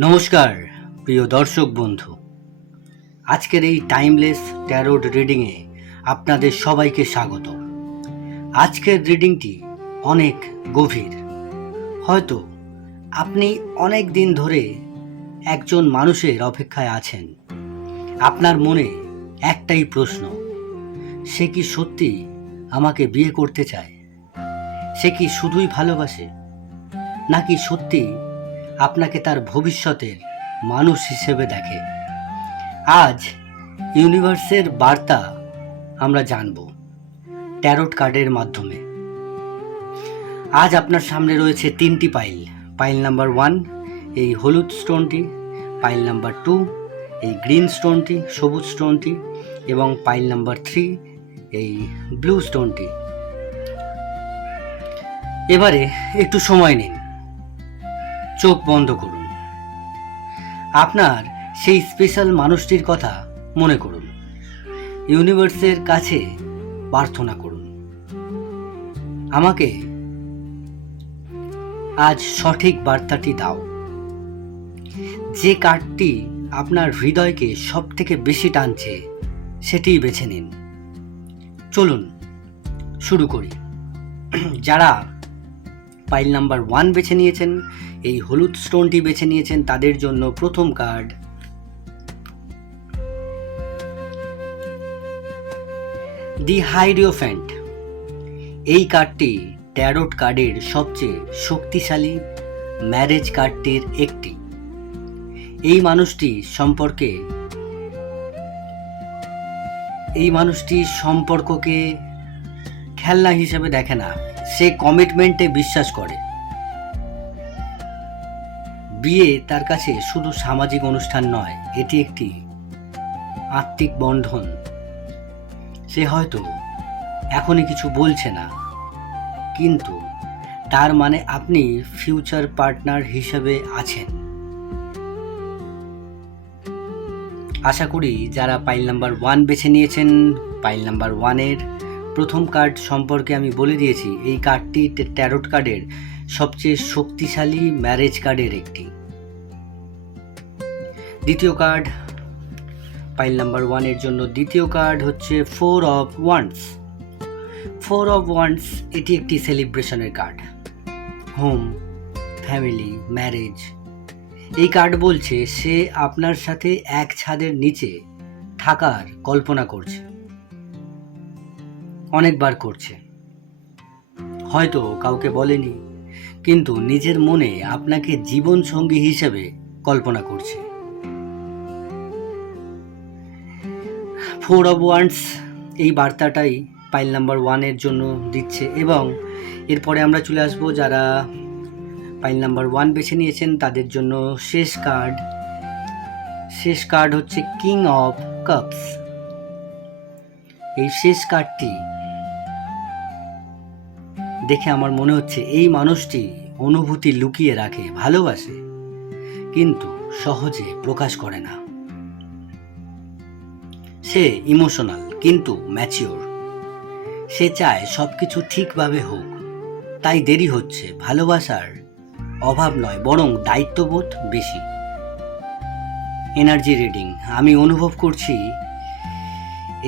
নমস্কার প্রিয় দর্শক বন্ধু, আজকের এই টাইমলেস ট্যারোট রিডিংয়ে আপনাদের সবাইকে স্বাগত। আজকের রিডিংটি অনেক গভীর। হয়তো আপনি অনেক দিন ধরে একজন মানুষের অপেক্ষায় আছেন। আপনার মনে একটাই প্রশ্ন, সে কি সত্যি আমাকে বিয়ে করতে চায়? সে কি শুধুই ভালোবাসে, নাকি সত্যি আপনাকে তার ভবিষ্যতের মানুষ হিসেবে দেখে? আজ ইউনিভার্সের বার্তা আমরা জানব ট্যারোট কার্ডের মাধ্যমে। আজ আপনার সামনে রয়েছে তিনটি পাইল। পাইল নাম্বার 1 এই হলুদ স্টোনটি, পাইল নাম্বার 2 এই গ্রিন স্টোনটি, সবুজ স্টোনটি, এবং পাইল নাম্বার 3 এই ব্লু স্টোনটি। এবারে একটু সময় নিন, চোখ বন্ধ করুন, আপনার সেই স্পেশাল মানুষটির কথা মনে করুন, ইউনিভার্সের কাছে প্রার্থনা করুন, আমাকে আজ সঠিক বার্তাটি দাও। যে কার্ডটি আপনার হৃদয়কে সব থেকে বেশি টানছে সেটিই বেছে নিন। চলুন শুরু করি। যারা পাইল নাম্বার 1 বেছে নিয়েছেন, এই হলুদ স্টোনটি বেছে নিয়েছেন, তাদের জন্য প্রথম কার্ড দি হাইরিওফ্যান্ট। এই কার্ডটি ট্যারোট কার্ডের সবচেয়ে শক্তিশালী ম্যারেজ কার্ডটির একটি। এই মানুষটি সম্পর্ককে খেলনা হিসেবে দেখে না, সে কমিটমেন্টে বিশ্বাস করে। বিয়ে তার কাছে শুধু সামাজিক অনুষ্ঠান নয়, এটি একটি আত্মিক বন্ধন। সে হয়তো এখনই কিছু বলছে না, কিন্তু তার মানে আপনি ফিউচার পার্টনার হিসেবে আছেন। আশা করি যারা পাইল নাম্বার 1 বেছে নিয়েছেন, পাইল নাম্বার 1-এর প্রথম কার্ড সম্পর্কে আমি বলে দিয়েছি। এই কার্ডটি ট্যারোট কার্ডের সবচেয়ে শক্তিশালী ম্যারেজ কার্ডের একটি। দ্বিতীয় কার্ড পাইল নাম্বার 1-এর জন্য দ্বিতীয় কার্ড হচ্ছে 4 অফ ওয়ান্ডস। 4 অফ ওয়ান্ডস এটি একটি সেলিব্রেশনের কার্ড। Home, family, marriage. এই কার্ড বলছে সে আপনার সাথে এক ছাদের নিচে থাকার কল্পনা করছে, অনেকবার করছে। হয়তো কাউকে বলেনি, কিন্তু নিজের মনে আপনাকে জীবন সঙ্গী হিসেবে কল্পনা করছে। 4 অফ ওয়ান্ডস এই বার্তাটাই পাইল নাম্বার 1-এর জন্য দিচ্ছে। এবং এরপরে আমরা চলে আসবো যারা পাইল নাম্বার 1 বেছে নিয়েছেন, তাদের জন্য শেষ কার্ড হচ্ছে কিং অফ কাপস। এই শেষ কার্ডটি দেখে আমার মনে হচ্ছে এই মানুষটি অনুভূতি লুকিয়ে রাখে, ভালোবাসে, কিন্তু সহজে প্রকাশ করে না। সে ইমোশনাল কিন্তু ম্যাচিওর। সে চায় সবকিছু ঠিকভাবে হোক, তাই দেরি হচ্ছে। ভালোবাসার অভাব নয়, বরং দায়িত্ববোধ বেশি। এনার্জি রিডিং আমি অনুভব করছি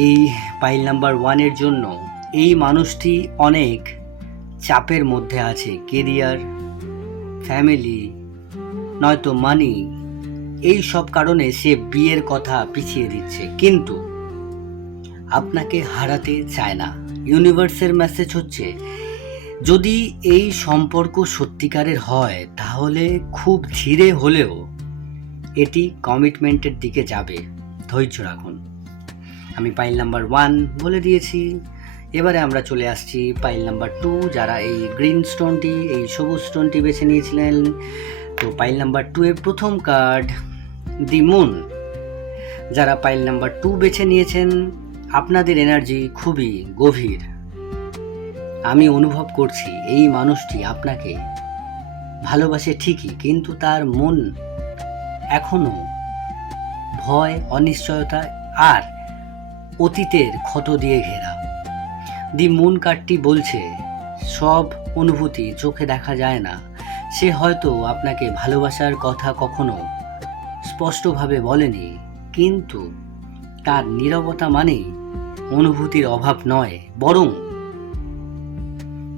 এই পাইল নাম্বার 1-এর জন্য এই মানুষটি অনেক চাপের মধ্যে আছে। কেরিয়ার, ফ্যামিলি, নয়তো মানি, এই সব কারণে সে বিয়ের কথা পিছিয়ে দিচ্ছে, কিন্তু আপনাকে হারাতে চায় না। ইউনিভার্সের মেসেজ হচ্ছে যদি এই সম্পর্ক সত্যিকারের হয়, তাহলে খুব ধীরে হলেও এটি কমিটমেন্টের দিকে যাবে। ধৈর্য রাখুন। আমি পাইল নাম্বার 1 বলে দিয়েছি। এবারে আমরা চলে আসছি পাইল নাম্বার 2, যারা এই গ্রিন স্টোনটি, এই সবুজ স্টোনটি বেছে নিয়েছিলেন। তো পাইল নাম্বার 2-এর প্রথম কার্ড দি মুন। যারা পাইল নাম্বার 2 বেছে নিয়েছেন, আপনাদের এনার্জি খুবই গভীর। আমি অনুভব করছি এই মানুষটি আপনাকে ভালোবাসে ঠিকই, কিন্তু তার মন এখনো ভয়, অনিশ্চয়তা আর অতীতের ক্ষত দিয়ে ঘেরা। দি মুন কার্ডটি বলছে সব অনুভূতি চোখে দেখা যায় না, সে হয়তো আপনাকে ভালোবাসার কথা কখনো স্পষ্টভাবে বলেনি, কিন্তু তার নীরবতা মানে অনুভূতির অভাব নয়,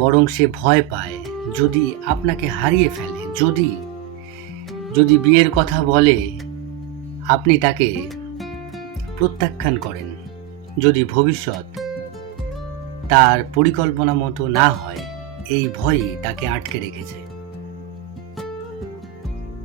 বরং সে ভয় পায় যদি আপনাকে হারিয়ে ফেলে। যদি বিয়ের কথা বলে আপনি তাকে প্রত্যাখ্যান করেন, যদি ভবিষ্যৎ তার পরিকল্পনা মতো না হয়, এই ভয়ই তাকে আটকে রেখেছে।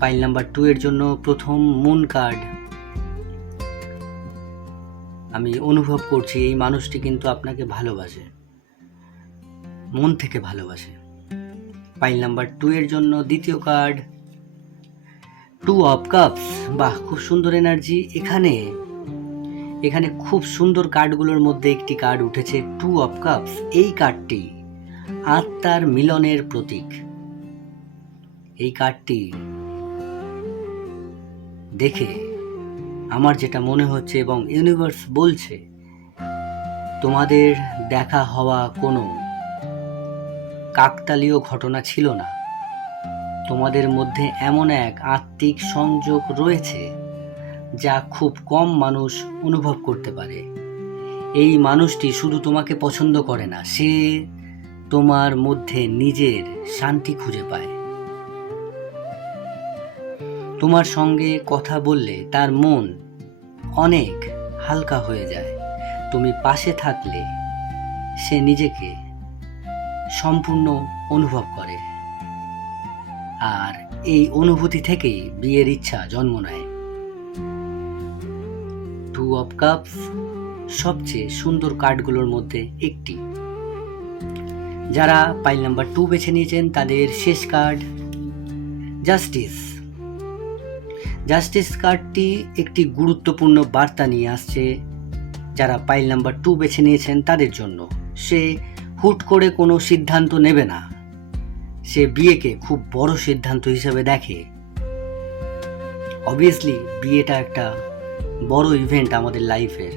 পাইল নাম্বার 2 এর জন্য প্রথম মুন কার্ড। আমি অনুভব করছি এই মানুষটি কিন্তু আপনাকে ভালোবাসে, মন থেকে ভালোবাসে। পাইল নাম্বার 2 এর জন্য দ্বিতীয় কার্ড 2 অফ কাপস। বাহ, খুব সুন্দর এনার্জি। এখানে খুব সুন্দর কার্ডগুলোর মধ্যে একটি কার্ড উঠেছে 2 অফ কাপস। এই কার্ডটি আত্মার মিলনের প্রতীক। এই কার্ডটি দেখে আমার যেটা মনে হচ্ছে, এবং ইউনিভার্স বলছে, তোমাদের দেখা হওয়া কোনো কাকতালীয় ঘটনা ছিল না। তোমাদের মধ্যে এমন এক আত্মিক সংযোগ রয়েছে যা খুব কম মানুষ অনুভব করতে পারে। এই মানুষটি শুধু তোমাকে পছন্দ করে না, সে তোমার মধ্যে নিজের শান্তি খুঁজে পায়। তোমার সঙ্গে কথা বললে তার মন অনেক হালকা হয়ে যায়। তুমি পাশে থাকলে সে নিজেকে সম্পূর্ণ অনুভব করে, আর এই অনুভূতি থেকেই বিয়ের ইচ্ছা জন্ম নেয়। 2 অফ কাপস সবচেয়ে সুন্দর কার্ডগুলোর মধ্যে একটি। যারা পাইল নাম্বার 2 বেছে নিয়েছেন তাদের শেষ কার্ড জাস্টিস কার্ডটি একটি গুরুত্বপূর্ণ বার্তা নিয়ে আসছে যারা পাইল নাম্বার 2 বেছে নিয়েছেন তাদের জন্য। সে হুট করে কোনো সিদ্ধান্ত নেবে না, সে বিয়েকে খুব বড় সিদ্ধান্ত হিসেবে দেখে। অবভিয়াসলি বিয়েটা একটা বড় ইভেন্ট আমাদের লাইফের।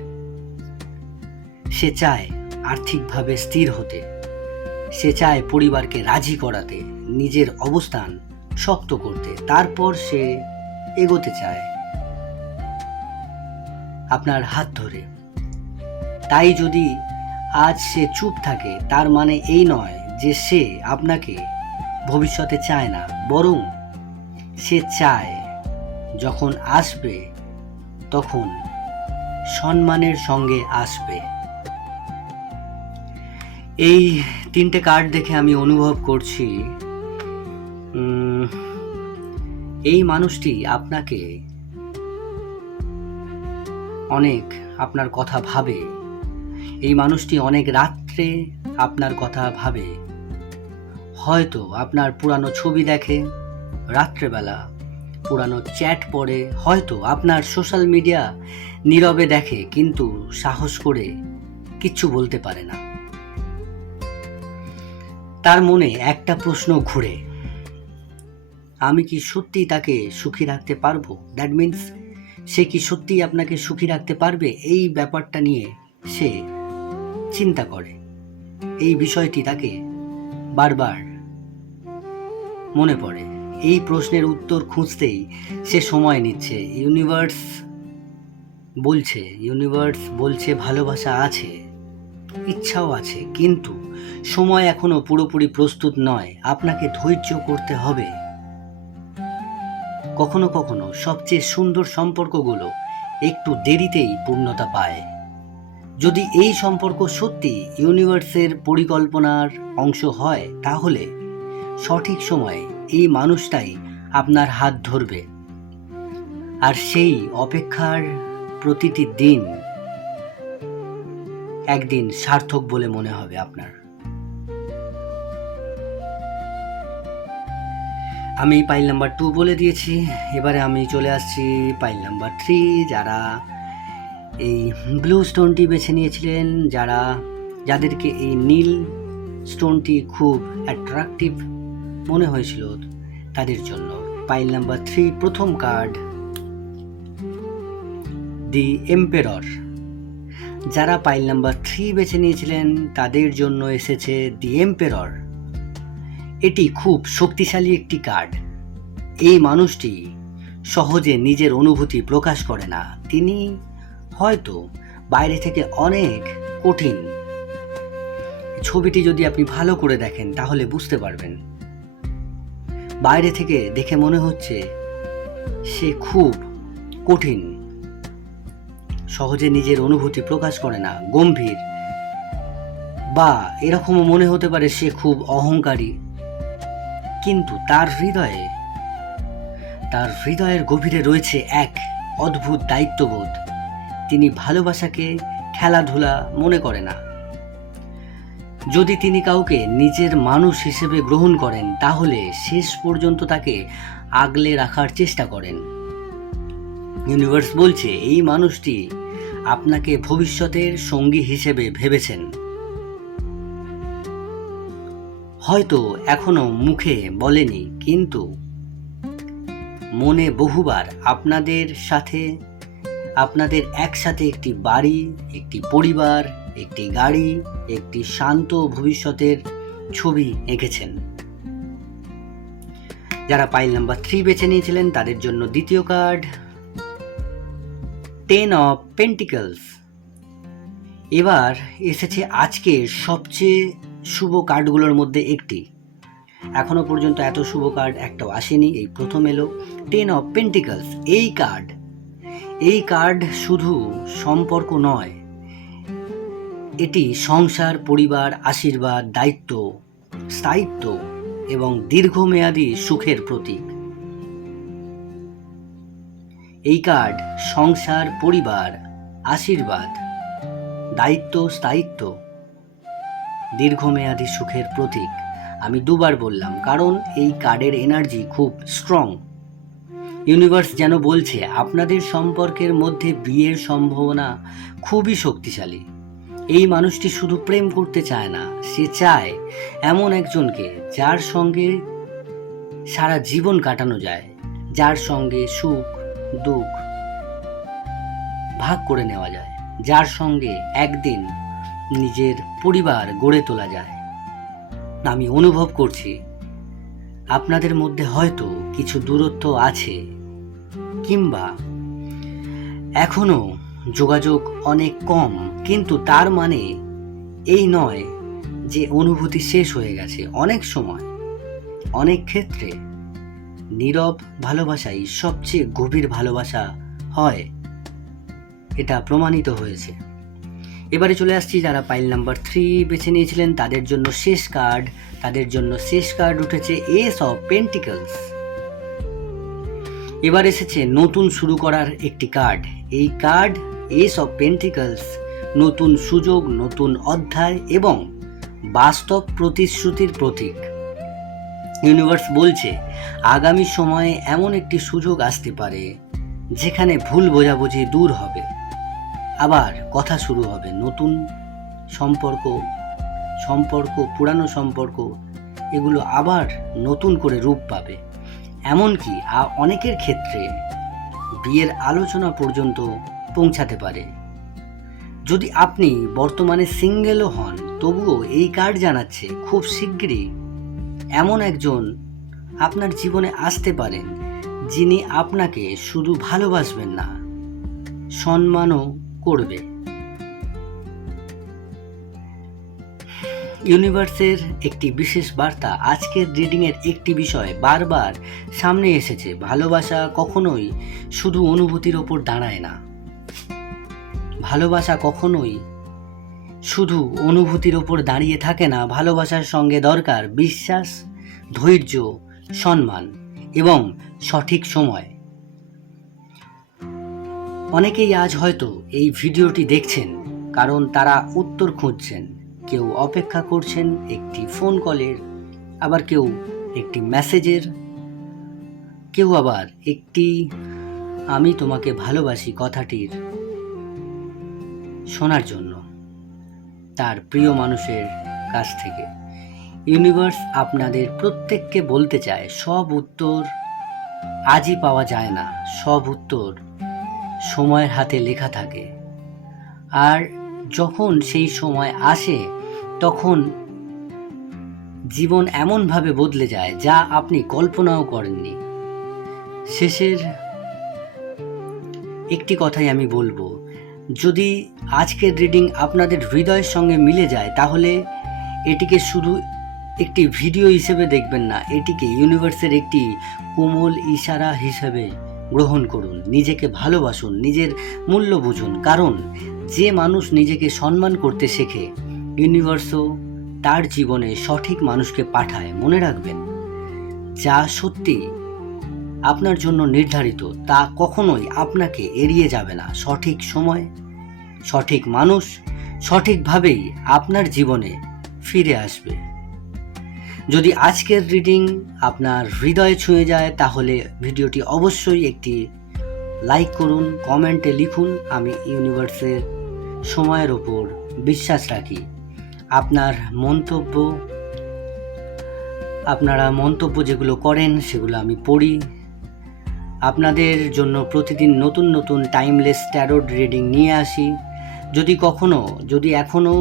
সে চায় আর্থিকভাবে স্থির হতে, সে চায় পরিবারকে রাজি করাতে, নিজের অবস্থান শক্ত করতে, তারপর সে এগোতে চায় আপনার হাত ধরে। তাই যদি আজ সে চুপ থাকে তার মানে এই নয় যে সে আপনাকে ভবিষ্যতে চায় না, বরং সে চায় যখন আসবে তখন সম্মানের সঙ্গে আসবে। এই 3টে কার্ড দেখে আমি অনুভব করছি এই মানুষটি আপনাকে অনেক আপনার কথা ভাবে। এই মানুষটি অনেক রাত্রে আপনার কথা ভাবে। হয়তো আপনার পুরানো ছবি দেখে রাত্রেবেলা, পুরানো চ্যাট পড়ে, হয়তো আপনার সোশ্যাল মিডিয়া নীরবে দেখে, কিন্তু সাহস করে কিচ্ছু বলতে পারে না। তার মনে একটা প্রশ্ন ঘুরে, আমি কি সত্যি তাকে সুখী রাখতে পারবো? দ্যাট মিন্স সে কি সত্যি আপনাকে সুখী রাখতে পারবে? এই ব্যাপারটা নিয়ে সে চিন্তা করে। এই বিষয়টি তাকে বারবার মনে পড়ে। এই প্রশ্নের উত্তর খুঁজতেই সে সময় নিচ্ছে। ইউনিভার্স বলছে ভালোবাসা আছে, ইচ্ছাও আছে, কিন্তু সময় এখনো পুরোপুরি প্রস্তুত নয়। আপনাকে ধৈর্য করতে হবে। কখনো কখনো সবচেয়ে সুন্দর সম্পর্কগুলো একটু দেরিতেই পূর্ণতা পায়। যদি এই সম্পর্ক সত্যি ইউনিভার্সের পরিকল্পনার অংশ হয়, তাহলে সঠিক সময়ে এই মানুষটাই আপনার হাত ধরবে, আর সেই অপেক্ষার প্রতিটি দিন একদিন সার্থক বলে মনে হবে আপনার। আমি পাইল নাম্বার 2 বলে দিয়েছি, এবারে আমি চলে আসছি পাইল নাম্বার 3। যারা এই ব্লু স্টোনটি বেছে নিয়েছিলেন, যাদেরকে এই নীল স্টোনটি খুব অ্যাট্রাকটিভ মনে হয়েছিল, তাদের জন্য পাইল নাম্বার 3 প্রথম কার্ড দি এম্পেরর। যারা পাইল নাম্বার 3 বেছে নিয়েছিলেন তাদের জন্য এসেছে দি এম্পেরর। এটি খুব শক্তিশালী একটি কার্ড। এই মানুষটি সহজে নিজের অনুভূতি প্রকাশ করে না। তিনি হয়তো বাইরে থেকে অনেক কঠিন। ছবিটি যদি আপনি ভালো করে দেখেন তাহলে বুঝতে পারবেন। বাইরে থেকে দেখে মনে হচ্ছে সে খুব কঠিন, সহজে নিজের অনুভূতি প্রকাশ করে না, গম্ভীর, বা এরকমও মনে হতে পারে সে খুব অহংকারী। কিন্তু তার হৃদয়ের গভীরে রয়েছে এক অদ্ভুত দায়িত্ববোধ। তিনি ভালোবাসাকে খেলাধুলা মনে করে না। যদি তিনি কাউকে নিজের মানুষ হিসেবে গ্রহণ করেন তাহলে শেষ পর্যন্ত তাকে আগলে রাখার চেষ্টা করেন। ইউনিভার্স বলছে এই মানুষটি আপনাকে ভবিষ্যতের সঙ্গী হিসেবে ভেবেছেন। হয়তো এখনো মুখে বলেনি, কিন্তু মনে বহুবার আপনাদের একসাথে একটি বাড়ি, একটি পরিবার, একটি গাড়ি, একটি শান্ত ভবিষ্যতের ছবি এঁকেছেন। যারা পাইল নাম্বার 3 বেছে নিয়েছিলেন তাদের জন্য দ্বিতীয় কার্ড 10 অফ পেন্টিকলস। এবার এসেছে আজকের সবচেয়ে শুভ কার্ডগুলোর মধ্যে একটি। এখনো পর্যন্ত এত শুভ কার্ড একটাও আসেনি, এই প্রথম এলো 10 অফ পেন্টিকলস। এই কার্ড শুধু সম্পর্ক নয়, এটি সংসার, পরিবার, আশীর্বাদ, দায়িত্ব, স্থায়িত্ব এবং দীর্ঘমেয়াদী সুখের প্রতীক। এই কার্ড সংসার, পরিবার, আশীর্বাদ, দায়িত্ব, স্থায়িত্ব, দীর্ঘমেয়াদী সুখের প্রতীক। আমি দুবার বললাম কারণ এই কার্ডের এনার্জি খুব স্ট্রং। ইউনিভার্স যেন বলছে আপনাদের সম্পর্কের মধ্যে বিয়ের সম্ভাবনা খুবই শক্তিশালী। এই মানুষটি শুধু প্রেম করতে চায় না, সে চায় এমন একজনকে যার সঙ্গে সারা জীবন কাটানো যায়, যার সঙ্গে সুখ দুঃখ ভাগ করে নেওয়া যায়, যার সঙ্গে একদিন নিজের পরিবার গড়ে তোলা যায়। আমি অনুভব করছি আপনাদের মধ্যে হয়তো কিছু দূরত্ব আছে, কিংবা এখনো যোগাযোগ অনেক কম, কিন্তু তার মানে এই নয় যে অনুভূতি শেষ হয়ে গেছে। অনেক সময়, অনেক ক্ষেত্রে নীরব ভালোবাসাই সবচেয়ে গভীর ভালোবাসা হয়, এটা প্রমাণিত হয়েছে। এবারে চলে আসছি যারা পাইল নাম্বার 3 বেছে নিয়েছিলেন তাদের জন্য শেষ কার্ড উঠেছে এস অফ পেন্টিকলস। এবার এসেছে নতুন শুরু করার একটি কার্ড। এই কার্ড এস অফ পেন্টিকলস নতুন সুযোগ, নতুন অধ্যায় এবং বাস্তব প্রতিশ্রুতির প্রতীক। ইউনিভার্স বলছে আগামী সময়ে এমন একটি সুযোগ আসতে পারে যেখানে ভুল বোঝাবুঝি দূর হবে, আবার কথা শুরু হবে। নতুন সম্পর্ক, পুরানো সম্পর্ক, এগুলো আবার নতুন করে রূপ পাবে। এমনকি অনেকের ক্ষেত্রে বিয়ের আলোচনা পর্যন্ত পৌঁছাতে পারে। যদি আপনি বর্তমানে সিঙ্গেলও হন, তবুও এই কার্ড জানাচ্ছে খুব শীঘ্রই এমন একজন আপনার জীবনে আসতে পারেন যিনি আপনাকে শুধু ভালোবাসবেন না, সম্মানও করবে। ইউনিভার্সের একটি বিশেষ বার্তা, আজকের রিডিংয়ের একটি বিষয় বারবার সামনে এসেছে। ভালোবাসা কখনোই শুধু অনুভূতির ওপর দাঁড়ায় না। ভালোবাসা কখনোই শুধু অনুভূতির ওপর দাঁড়িয়ে থাকে না। ভালোবাসার সঙ্গে দরকার বিশ্বাস, ধৈর্য, সম্মান এবং সঠিক সময়। অনেকেই আজ হয়তো এই ভিডিওটি দেখছেন কারণ তারা উত্তর খুঁজছেন। কেউ অপেক্ষা করছেন একটি ফোন কলের, আবার কেউ একটি মেসেজের, কেউ আবার একটি আমি তোমাকে ভালোবাসি কথাটির শোনার জন্য তার প্রিয় মানুষের কাছ থেকে। ইউনিভার্স আপনাদের প্রত্যেককে বলতে চায় সব উত্তর আজই পাওয়া যায় না, সব উত্তর সময়ের হাতে লেখা থাকে। আর যখন সেই সময় আসে তখন জীবন এমনভাবে বদলে যায় যা আপনি কল্পনাও করেননি। শেষের একটি কথাই আমি বলবো, যদি আজকের রিডিং আপনাদের হৃদয়ের সঙ্গে মিলে যায় তাহলে এটিকে শুধু একটি ভিডিও হিসেবে দেখবেন না, এটিকে ইউনিভার্সের একটি কোমল ইশারা হিসেবে গ্রহণ করুন। নিজেকে ভালোবাসুন, নিজের মূল্য বুঝুন, কারণ যে মানুষ নিজেকে সম্মান করতে শেখে ইউনিভার্সও তার জীবনে সঠিক মানুষকে পাঠায়। মনে রাখবেন, যা সত্যি আপনার জন্য নির্ধারিত তা কখনোই আপনাকে এড়িয়ে যাবে না। সঠিক সময়, সঠিক মানুষ সঠিকভাবেই আপনার জীবনে ফিরে আসবে। যদি আজকের রিডিং আপনার হৃদয়ে ছুঁয়ে যায় তাহলে ভিডিওটি অবশ্যই একটি লাইক করুন, কমেন্টে লিখুন আমি ইউনিভার্সের সময়ের ওপর বিশ্বাস রাখি। আপনারা মন্তব্য যেগুলো করেন সেগুলো আমি পড়ি। আপনাদের জন্য প্রতিদিন নতুন নতুন টাইমলেস ট্যারোট রিডিং নিয়ে আসি। যদি এখনও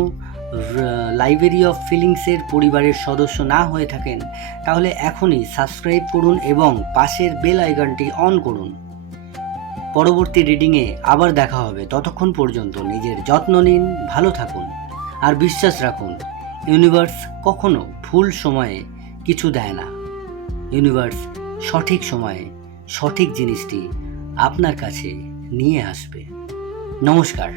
লাইব্রেরি অফ ফিলিংসের পরিবারের সদস্য না হয়ে থাকেন তাহলে এখনই সাবস্ক্রাইব করুন এবং পাশের বেল আইকনটি অন করুন। পরবর্তী রিডিংয়ে আবার দেখা হবে। ততক্ষণ পর্যন্ত নিজের যত্ন নিন, ভালো থাকুন আর বিশ্বাস রাখুন, ইউনিভার্স কখনো ভুল সময়ে কিছু দেয় না। ইউনিভার্স সঠিক সময়ে সঠিক জিনিসটি আপনার কাছে নিয়ে আসবে। নমস্কার।